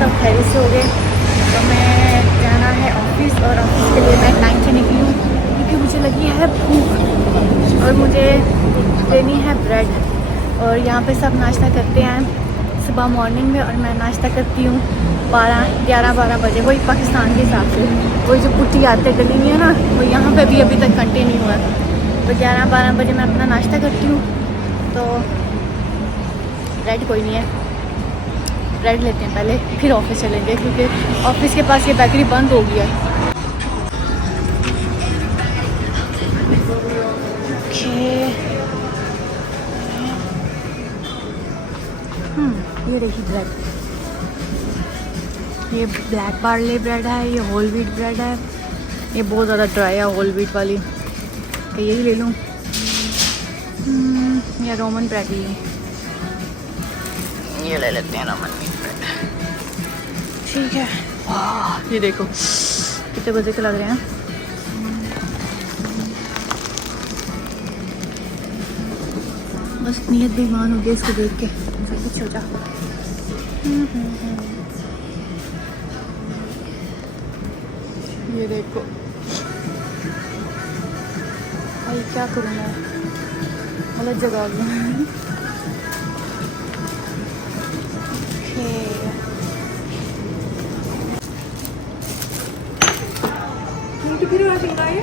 सब खैरियत से हो गए। तो मैं जाना है ऑफिस, और ऑफिस के लिए मैं टाइम से निकली हूँ क्योंकि मुझे लगी है भूख और मुझे लेनी है ब्रेड। और यहाँ पे सब नाश्ता करते हैं सुबह मॉर्निंग में, और मैं नाश्ता करती हूँ 11-12 बजे, वही पाकिस्तान के हिसाब से। वही जो पुट्टी आते गली में है ना, वो यहाँ पे भी अभी तक कंटिन्यू हुआ है। तो 11-12 बजे मैं अपना नाश्ता करती हूँ। तो ब्रेड कोई नहीं है, ब्रेड लेते हैं पहले, फिर ऑफिस चलेंगे क्योंकि ऑफिस के पास ये बेकरी बंद हो गया है। ये देखिए ब्रेड, ये ब्लैक बार्ले ब्रेड है, ये होल व्हीट ब्रेड है। ये बहुत ज़्यादा ड्राई है होल व्हीट वाली, तो यही ले लूँ या रोमन ब्रेड ले लूँ। ये ले लेते हैं रोमन व्हीट ब्रेड, ठीक है। वाह ये देखो कितने मज़े के लग रहे हैं। बस नीयत बेईमान हो गई इसको देख के, सब कुछ हो जा। ये देखो भाई क्या करूँ मैं, गलत जगह आ गई।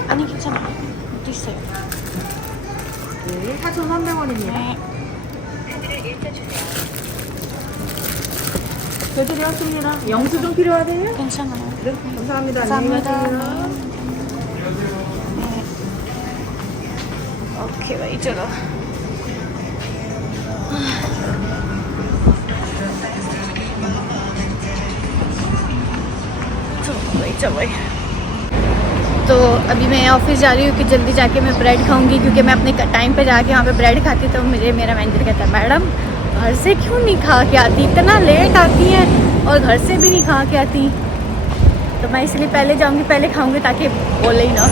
아니 괜찮아. 또 있어요. 네, 4,300원입니다. 네. 배달이었습니다. 영수증 필요하세요? 괜찮아요. 네, 감사합니다. 감사합니다. 안녕히 가세요. ओके भाई चलो। चलो भाई। तो अभी मैं ऑफिस जा रही हूँ कि जल्दी जाके मैं ब्रेड खाऊंगी, क्योंकि मैं अपने टाइम पे जाके वहाँ पे ब्रेड खाती तो मेरा मैनेजर कहता है मैडम घर से क्यों नहीं खा के आती, इतना लेट आती है और घर से भी नहीं खा के आती। तो मैं इसलिए पहले जाऊँगी, पहले खाऊंगी ताकि बोले ही ना।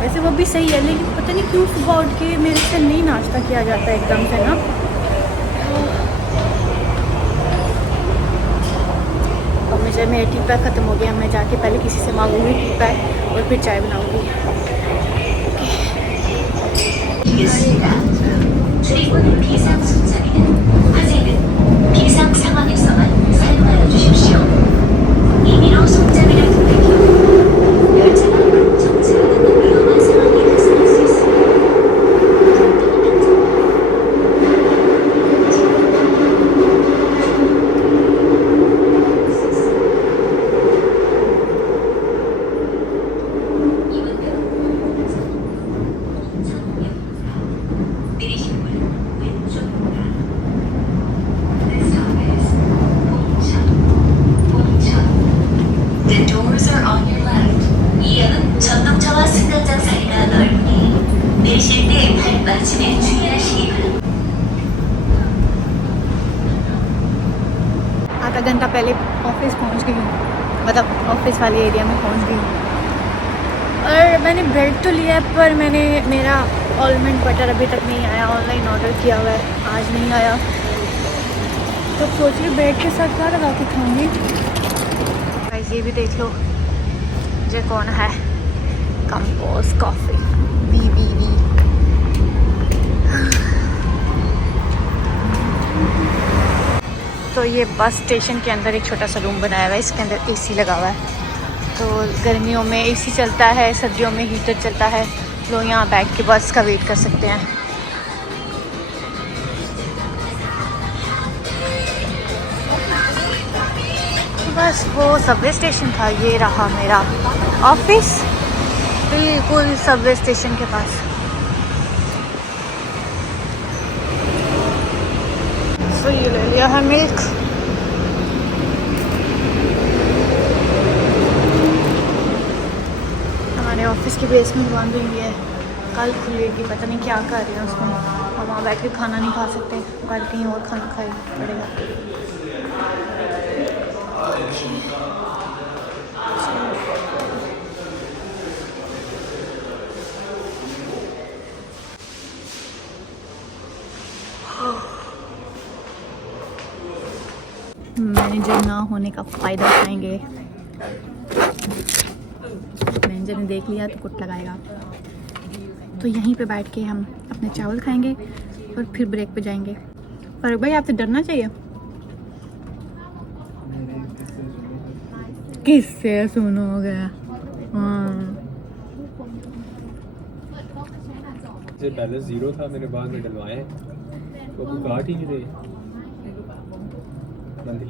वैसे वो भी सही है, लेकिन पता नहीं क्यों सुबह उठ के मेरे से नहीं नाश्ता किया जाता है एकदम से ना। और मुझे मेरा टी पैक ख़त्म हो गया, मैं जाके पहले किसी से मांगूंगी टी पैक और फिर चाय बनाऊंगी। आधा घंटा पहले ऑफिस पहुंच गई हूँ, मतलब ऑफिस वाले एरिया में पहुंच गई हूँ। और मैंने ब्रेड तो लिया है, पर मेरा ऑलमंड बटर अभी तक नहीं आया। ऑनलाइन ऑर्डर किया हुआ है, आज नहीं आया। तो सोच रही ब्रेड के साथ क्या लगा के खाऊंगी। गाइस ये भी देख लो, ये कौन है, कंपोज कॉफ़ी BBB। तो ये बस स्टेशन के अंदर एक छोटा सा रूम बनाया हुआ है, इसके अंदर AC लगा हुआ है। तो गर्मियों में AC चलता है, सर्दियों में हीटर चलता है। लोग यहाँ बैठ के बस का वेट कर सकते हैं। बस वो सबवे स्टेशन था, ये रहा मेरा ऑफिस, बिल्कुल सबवे स्टेशन के पास। तो ये ले लिया है मिल्क। हमारे ऑफिस की बेसमेंट बंद हुई है, कल खुलेगी, पता नहीं क्या कर रहे हैं उसमें। और वहाँ बैठ के खाना नहीं खा सकते, कल कहीं और खाना खाई पड़ेगा। मैनेजर ना होने का फ़ायदा उठाएंगे। मैनेजर ने देख लिया तो कुट लगाएगा। तो यहीं पे बैठ के हम अपने चावल खाएंगे और फिर ब्रेक पे जाएंगे। पर भाई आपसे डरना चाहिए। किससे सुनोगे? पहले 0 था, मैंने बाद में डलवाए तो कोई काट ही नहीं रही।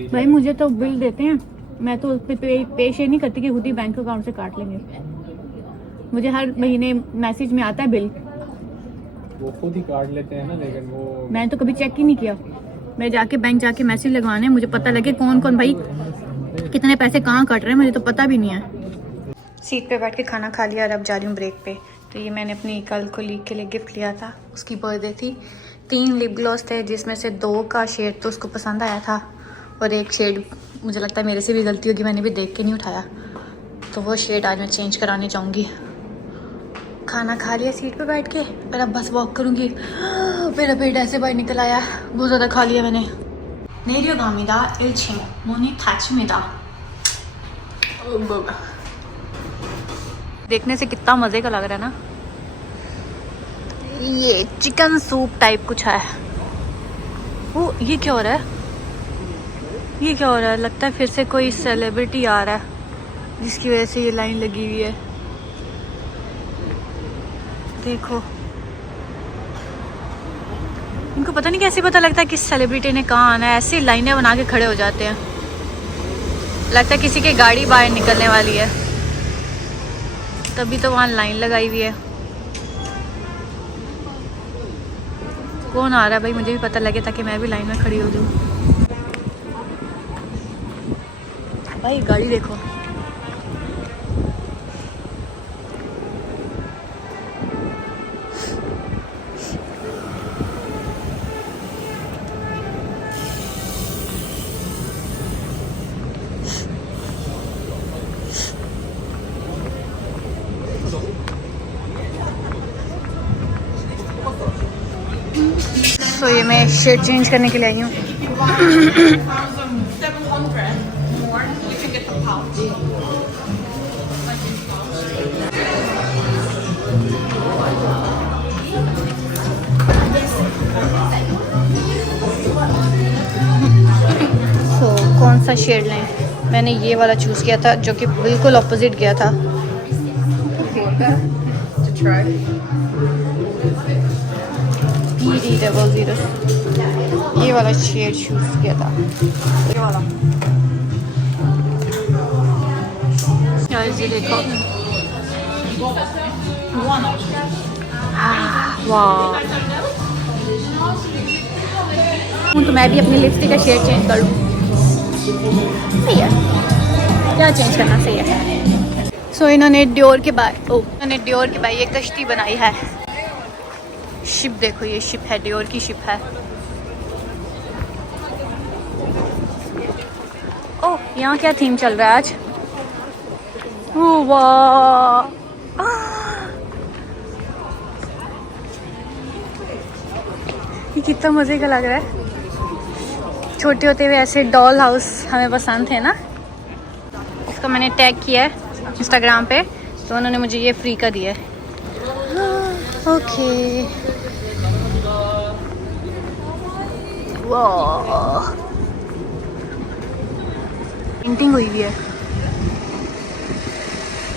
भाई मुझे तो बिल देते हैं, मैं तो उस पर पेश ही नहीं करती कि खुद ही बैंक अकाउंट से काट लेंगे। मुझे हर महीने मैसेज में आता है बिल, वो खुद ही काट लेते हैं ना, लेकिन वो मैंने तो कभी चेक ही नहीं किया। मैं जाके बैंक जाके मैसेज लगवाने, मुझे पता लगे कौन कौन भाई कितने पैसे कहाँ कट रहे हैं, मुझे तो पता भी नहीं है। सीट पे बैठ के खाना खा लिया और अब जा रही हूँ ब्रेक पे। तो ये मैंने अपनी कल कोलीग के लिए गिफ्ट लिया था, उसकी बर्थडे थी। 3 लिप ग्लॉस थे जिसमें से 2 का शेड तो उसको पसंद आया था और एक शेड मुझे लगता है मेरे से भी गलती होगी, मैंने भी देख के नहीं उठाया। तो वो शेड आज मैं चेंज कराने जाऊँगी। खाना खा लिया सीट पे बैठ के और अब बस वॉक करूँगी। मेरा पेट ऐसे बाहर निकल आया, बहुत ज़्यादा खा लिया मैंने। नेरियोगामिदा इल्चिंग मोनी थाचमिदा। देखने से कितना मज़े का लग रहा है ना। ये चिकन सूप टाइप कुछ है। वो ये क्या हो रहा है? ये क्या हो रहा है? लगता है फिर से कोई सेलिब्रिटी आ रहा है जिसकी वजह से ये लाइन लगी हुई है। देखो, इनको पता नहीं कैसे पता लगता है किस सेलिब्रिटी ने कहाँ आना है। ऐसे लाइनें बना के खड़े हो जाते हैं, लगता है किसी की गाड़ी बाहर निकलने वाली है, तभी तो वहाँ लाइन लगाई हुई है। कौन आ रहा है भाई, मुझे भी पता लगे ताकि मैं भी लाइन में खड़ी हो जाऊँ। भाई गाड़ी देखो, तो ये मैं शर्ट चेंज करने के लिए आई हूँ। तो कौन सा शेड लें? मैंने ये वाला चूज़ किया था जो कि बिल्कुल ऑपोजिट गया था। PD00 ये वाला शेड चूज़ किया था, ये वाला। ये देखो, वाह। तो मैं भी अपनी लिपस्टिक का शेड चेंज कर लूँ। सही है, क्या चेंज करना सही है। सो इन्होंने डियोर के बाद ये कश्ती बनाई है। शिप देखो, ये शिप है, डियोर की शिप है। ओह, यहाँ क्या थीम चल रहा है आज? ओह वाह, ये कितना मज़े का लग रहा है। छोटे होते हुए ऐसे डॉल हाउस हमें पसंद थे ना। इसको मैंने टैग किया है इंस्टाग्राम पे, तो उन्होंने मुझे ये फ्री का दिया है। ओके, वाह, पेंटिंग हुई हुई है,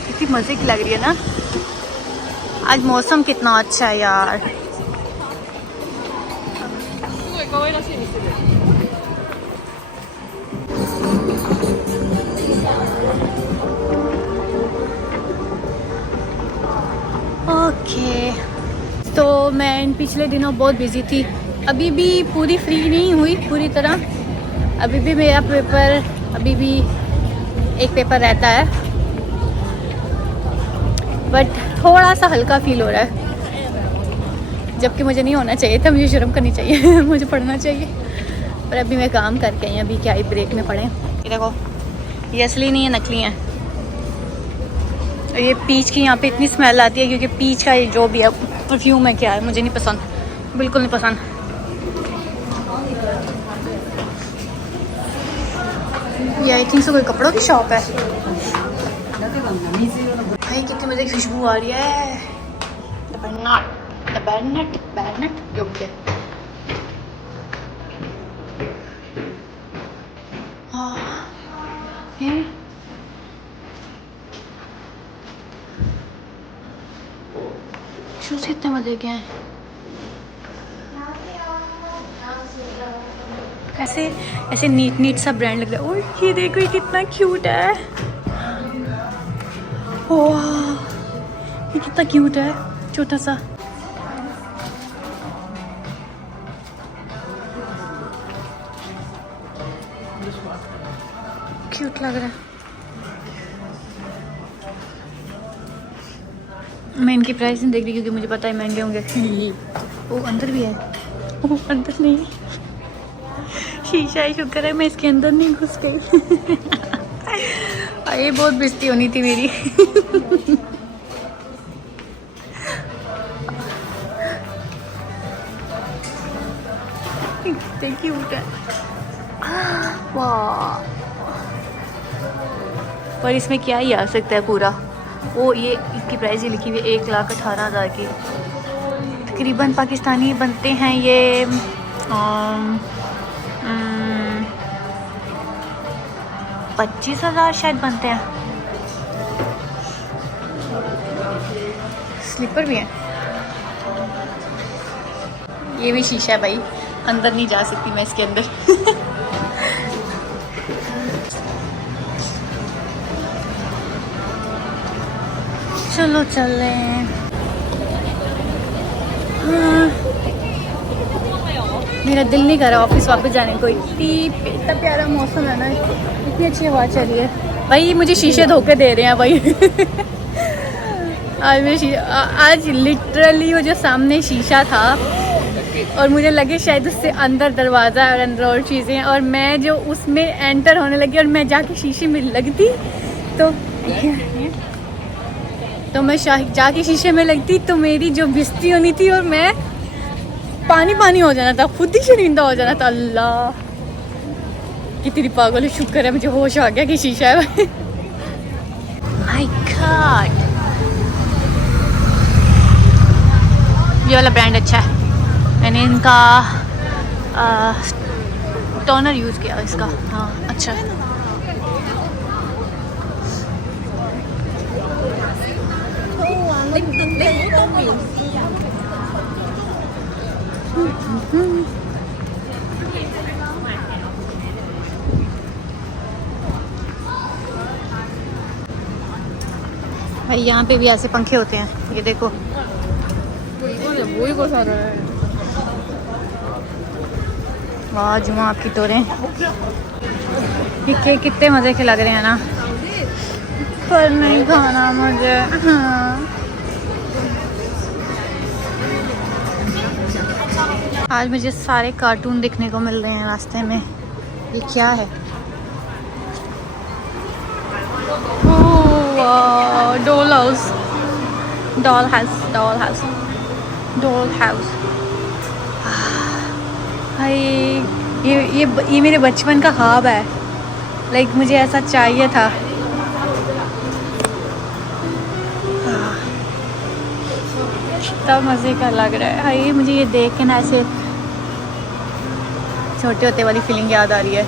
कितनी मज़े की लग रही है ना। आज मौसम कितना अच्छा है यार। ओके, तो मैं इन पिछले दिनों बहुत बिजी थी, अभी भी पूरी फ्री नहीं हुई पूरी तरह। अभी भी मेरा पेपर, अभी भी एक पेपर रहता है, बट थोड़ा सा हल्का फील हो रहा है, जबकि मुझे नहीं होना चाहिए था, मुझे शर्म करनी चाहिए मुझे पढ़ना चाहिए। पर अभी मैं काम करके आई, अभी क्या ही ब्रेक में पढ़े। ये देखो, ये असली नहीं है, नकली है। ये पीच की यहाँ पे इतनी स्मेल आती है क्योंकि पीच का ये जो भी है परफ्यूम है, क्या है मुझे नहीं पसंद, बिल्कुल नहीं पसंद। ये आई थिंक से कोई कपड़ों की शॉप है भाई, कितनी मजे की खुशबू आ रही है। बैरनट ओके। शूज कितने मजे के हैं। ऐसे ऐसे नीट सा ब्रांड लग रहा है। और ये देखो ये कितना क्यूट है। वाह ये कितना क्यूट है, छोटा सा। क्यूट लग रहा है। मैं इनकी प्राइस नहीं देख रही क्योंकि मुझे पता है महंगे होंगे। वो अंदर भी है। वो अंदर नहीं, शीशा ही शुक्र है मैं इसके अंदर नहीं घुस गई। ये बहुत बेइज्जती होनी थी मेरी। कितने क्यूट है। वाह पर इसमें क्या ही आ सकता है पूरा। वो ये इसकी प्राइस ही लिखी हुई है 1,18,000 की। तकरीबन पाकिस्तानी बनते हैं ये 25,000 शायद बनते हैं। स्लीपर भी है। ये भी शीशा है भाई, अंदर नहीं जा सकती मैं इसके अंदर। चलो चल रहे हैं। हाँ। मेरा दिल नहीं कर रहा ऑफिस वापस जाने को। इतना प्यारा मौसम है ना, इतनी अच्छी हवा चल रही है भाई। मुझे शीशे धोखे दे रहे हैं भाई। आज लिटरली वो जो सामने शीशा था और मुझे लगे शायद उससे अंदर दरवाज़ा और अंदर और चीज़ें, और मैं जो उसमें एंटर होने लगी और मैं जाके शीशे में लगती तो मैं जाके शीशे में लगती तो मेरी जो बेइज्जती होनी थी और मैं पानी हो जाना था, खुद ही शर्मिंदा हो जाना था। अल्लाह कितनी पागल है। शुक्र है मुझे होश आ गया कि शीशा है। माय गॉड ये वाला ब्रांड अच्छा है। मैंने इनका टोनर यूज़ किया इसका। हाँ अच्छा है। भाई यहाँ पे भी ऐसे पंखे होते हैं, ये देखो। वाह जुमा आपकी तोरें कितने मज़े के लग रहे हैं ना, पर नहीं खाना मुझे। हाँ आज मुझे सारे कार्टून देखने को मिल रहे हैं रास्ते में। ये क्या है? Doll house, doll house, doll house, doll house. भाई ये मेरे बचपन का ख्वाब है। लाइक मुझे ऐसा चाहिए था। कितना मज़े का लग रहा है भाई। मुझे ये देख के ना ऐसे छोटे होते वाली फीलिंग याद आ रही है।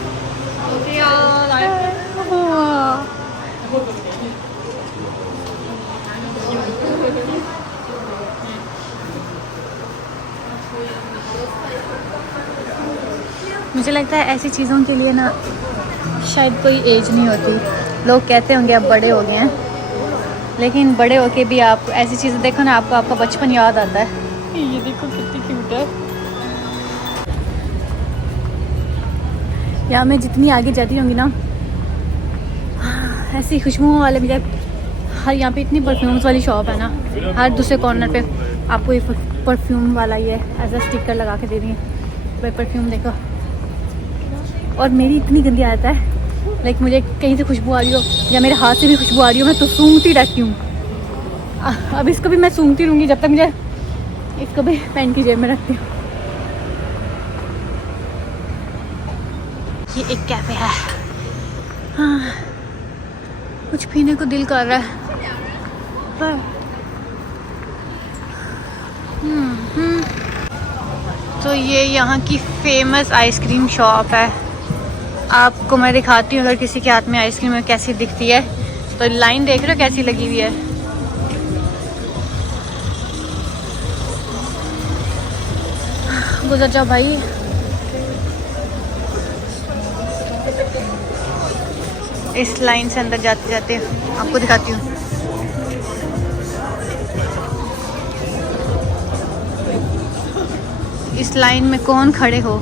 मुझे लगता है ऐसी चीज़ों के लिए ना शायद कोई एज नहीं होती। लोग कहते होंगे अब बड़े हो गए हैं, लेकिन बड़े होके भी आप ऐसी चीज़ें देखो ना, आपको आपका बचपन याद आता है। ये देखो कितनी क्यूट है। यहाँ मैं जितनी आगे जाती होंगी ना, ऐसी खुशबुओं वाले मुझे हर यहाँ पे इतनी परफ्यूम्स वाली शॉप है ना, हर दूसरे कॉर्नर पे आपको ये परफ्यूम वाला ये एज अ स्टिकर लगा के दे रही है। भाई परफ्यूम देखो। और मेरी इतनी गंदी आदत है, लाइक मुझे कहीं से खुशबू आ रही हो या मेरे हाथ से भी खुशबू आ रही हो, मैं तो सूंघती रहती हूँ। अब इसको भी मैं सूंघती रहूँगी जब तक मुझे इसको भी पेन की जेब में रखती हूँ। ये एक कैफ़े है हाँ, कुछ पीने को दिल कर रहा है पर तो ये यहाँ की फेमस आइसक्रीम शॉप है। आपको मैं दिखाती हूँ अगर किसी के हाथ में आइसक्रीम है कैसी दिखती है। तो लाइन देख रहे हो कैसी लगी हुई है। गुजर जाओ भाई। इस लाइन से अंदर जाते जाते आपको दिखाती हूँ। इस लाइन में कौन खड़े हो।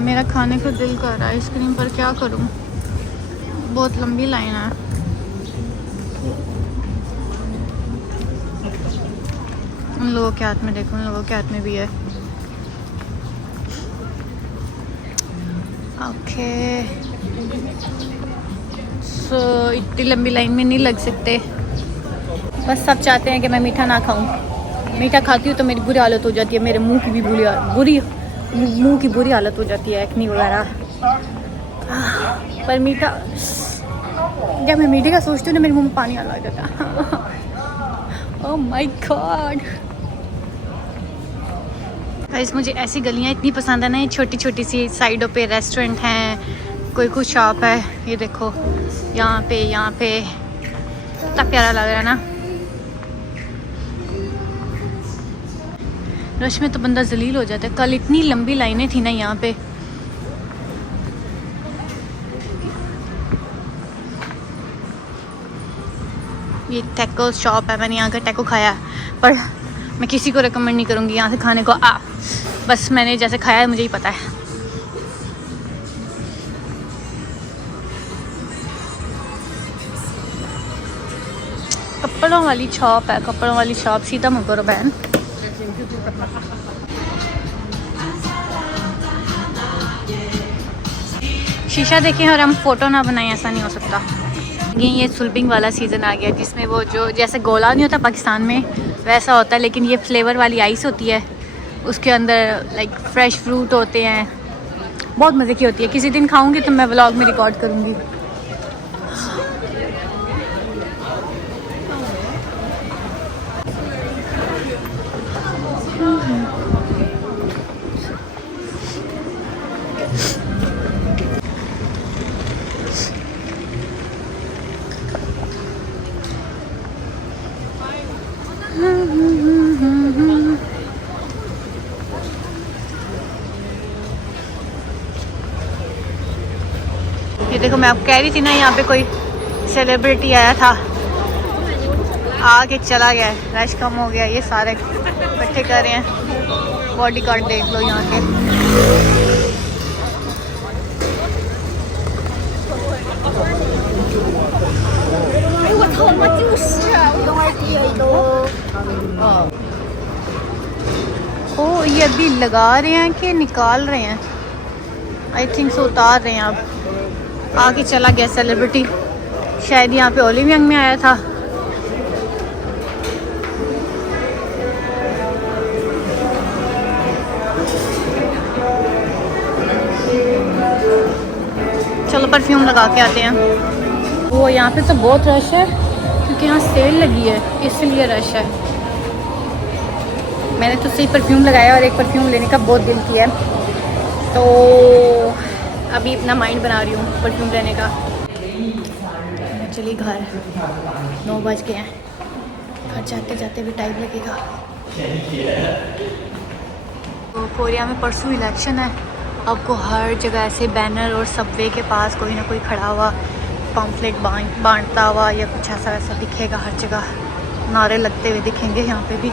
मेरा खाने को दिल कर रहा है आइसक्रीम पर क्या करूँ, बहुत लंबी लाइन है। उन लोगों के हाथ में देखो, उन लोगों के हाथ में भी है। ओके सो इतनी लंबी लाइन में नहीं लग सकते। बस सब चाहते हैं कि मैं मीठा ना खाऊं। मीठा खाती हूँ तो मेरी बुरी हालत हो जाती है, मेरे मुंह की भी मुंह की बुरी हालत हो जाती है, एक्नी वगैरह। पर मीठा, जब मैं मीठे का सोचती हूँ ना मेरे मुंह में पानी आने लग जाता है। ओह माय गॉड गाइस, मुझे ऐसी गलियाँ इतनी पसंद है ना। छोटी छोटी सी साइडों पे रेस्टोरेंट हैं, कोई कुछ शॉप है। ये देखो यहाँ पे कितना प्यारा लग रहा है ना। रश में तो बंदा जलील हो जाता है। कल इतनी लंबी लाइनें थी ना यहाँ पे। ये टैको शॉप है, मैंने यहाँ का टैको खाया है पर मैं किसी को रिकमेंड नहीं करूँगी यहाँ से खाने को। बस मैंने जैसे खाया है मुझे ही पता है। कपड़ों वाली शॉप है, कपड़ों वाली शॉप। सीधा मुँह करो बहन। शीशा देखें और हम फोटो ना बनाएं, ऐसा नहीं हो सकता। ये सुल्पिंग वाला सीज़न आ गया जिसमें वो जो जैसे गोला नहीं होता पाकिस्तान में वैसा होता है, लेकिन ये फ्लेवर वाली आइस होती है। उसके अंदर लाइक फ्रेश फ्रूट होते हैं, बहुत मज़े की होती है। किसी दिन खाऊंगी तो मैं व्लॉग में रिकॉर्ड करूँगी। ये देखो, मैं आपको कह रही थी ना यहाँ पे कोई सेलिब्रिटी आया था, आके चला गया है। रश कम हो गया, ये सारे इकट्ठे कर रहे हैं। बॉडी गार्ड देख लो यहाँ के। ओ ये अभी लगा रहे हैं कि निकाल रहे हैं, आई थिंक सो उतार रहे हैं। अब आगे चला गया सेलिब्रिटी, शायद यहाँ पे ओलिव यंग में आया था। चलो परफ्यूम लगा के आते हैं। वो यहाँ पे तो बहुत रश है क्योंकि यहाँ सेल लगी है, इसलिए रश है। मैंने तो सही परफ्यूम लगाया और एक परफ्यूम लेने का बहुत दिल किया है, तो अभी अपना माइंड बना रही हूँ परफ्यूम लेने का। चलिए घर 9 बज गए हैं, घर जाते जाते भी टाइम लगेगा। तो कोरिया में परसों इलेक्शन है। आपको हर जगह ऐसे बैनर और सबवे के पास कोई ना कोई खड़ा हुआ पम्फलेट बांटता हुआ या कुछ ऐसा वैसा दिखेगा। हर जगह नारे लगते हुए दिखेंगे यहाँ पे भी।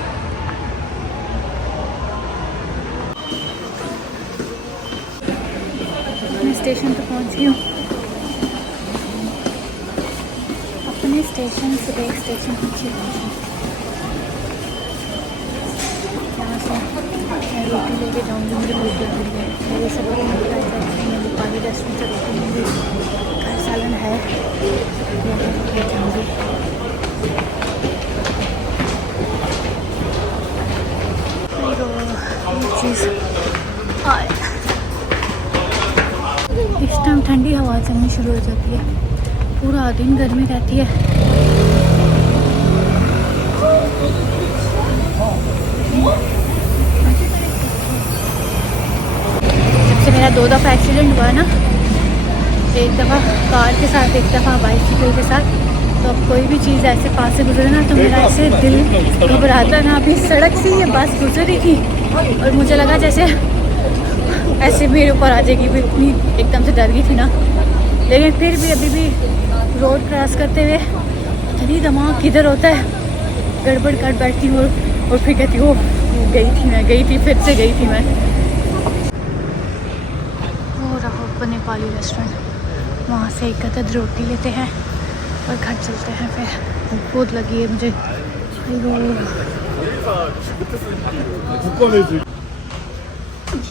मैं स्टेशन पे पहुँच गई हूँ। अपने स्टेशन से एक स्टेशन पीछे यहाँ से मैं रोटी लेके जाऊँगी। मुझे भूख लग रही है। मेरे सब को नेपाली रेस्टोरेंट से रोटी लेंगे, घर सालन है जाऊँगी। हवा चलनी शुरू हो जाती है। पूरा दिन गर्मी रहती है। जब से मेरा 2 दफ़ा एक्सीडेंट हुआ है ना, एक दफ़ा कार के साथ, एक दफ़ा बाइसिकल के साथ, तो अब कोई भी चीज़ ऐसे पास से गुजरे ना तो मेरा ऐसे दिल घबराता ना। अभी सड़क से ये बस गुजरी थी और मुझे लगा जैसे ऐसे मेरे ऊपर आ जाएगी। मैं इतनी एकदम से डर गई थी ना, लेकिन फिर भी अभी भी रोड क्रॉस करते हुए इतनी दिमाग किधर होता है, गड़बड़ कर बैठती हूँ और फिर कहती हूँ गई थी फिर से गई थी मैं। वो रहा नेपाली रेस्टोरेंट, वहाँ से एक अदद रोटी लेते हैं और घर चलते हैं। फिर भूख लगी है मुझे।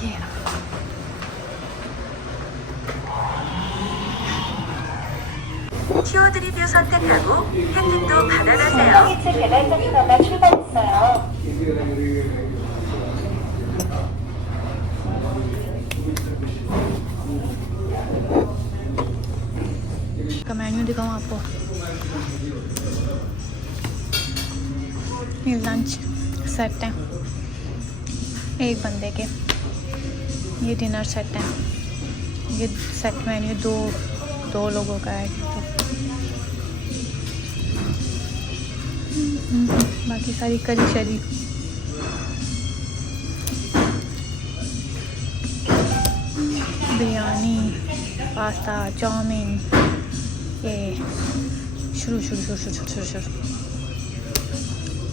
ये 키워드리뷰 선택하고 혜택도 받아가세요. का मेन्यू दिखाऊँ आपको। ये लंच सेट है एक बंदे के, ये डिनर सेट है, ये सेट मेन्यू दो लोगों का है। बाकी सारी करी शरी, बिरयानी, पास्ता, चाउमीन, ये शुरू।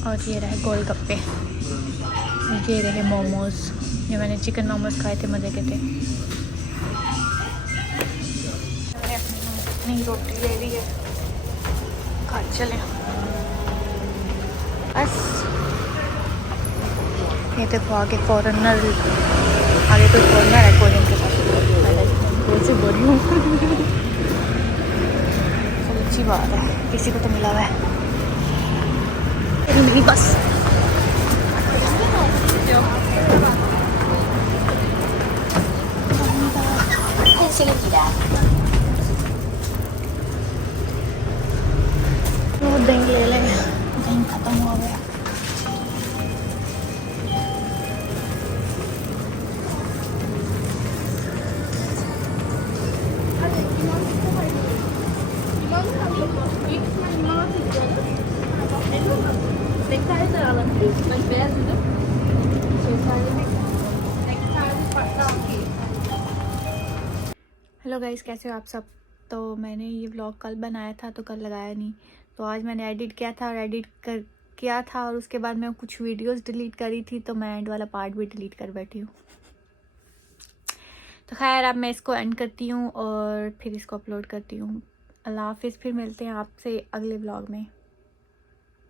और ये रहे गोलगप्पे, ये रहे मोमोज। ये मैंने चिकन मोमोज खाए थे, मज़े के थे। मैंने अपनी रोटी ले ली है, घर चले बस। ये देखो आगे फॉरेनर, आगे कोई फॉरेनर है कोरियन के साथ, वैसे बोल रही हूँ। चलो अच्छी बात है, किसी को तो मिला हुआ है। मिली बस। वो दही ले लें, दही खत्म हो गया। हेलो गाइस, कैसे हो आप सब। तो मैंने ये व्लॉग कल बनाया था तो कल लगाया नहीं, तो आज मैंने एडिट किया था और किया था और उसके बाद मैं कुछ वीडियोस डिलीट करी थी, तो मैं एंड वाला पार्ट भी डिलीट कर बैठी हूँ। तो खैर अब मैं इसको एंड करती हूँ और फिर इसको अपलोड करती हूँ। अल्लाह हाफिज़, फिर मिलते हैं आपसे अगले व्लॉग में।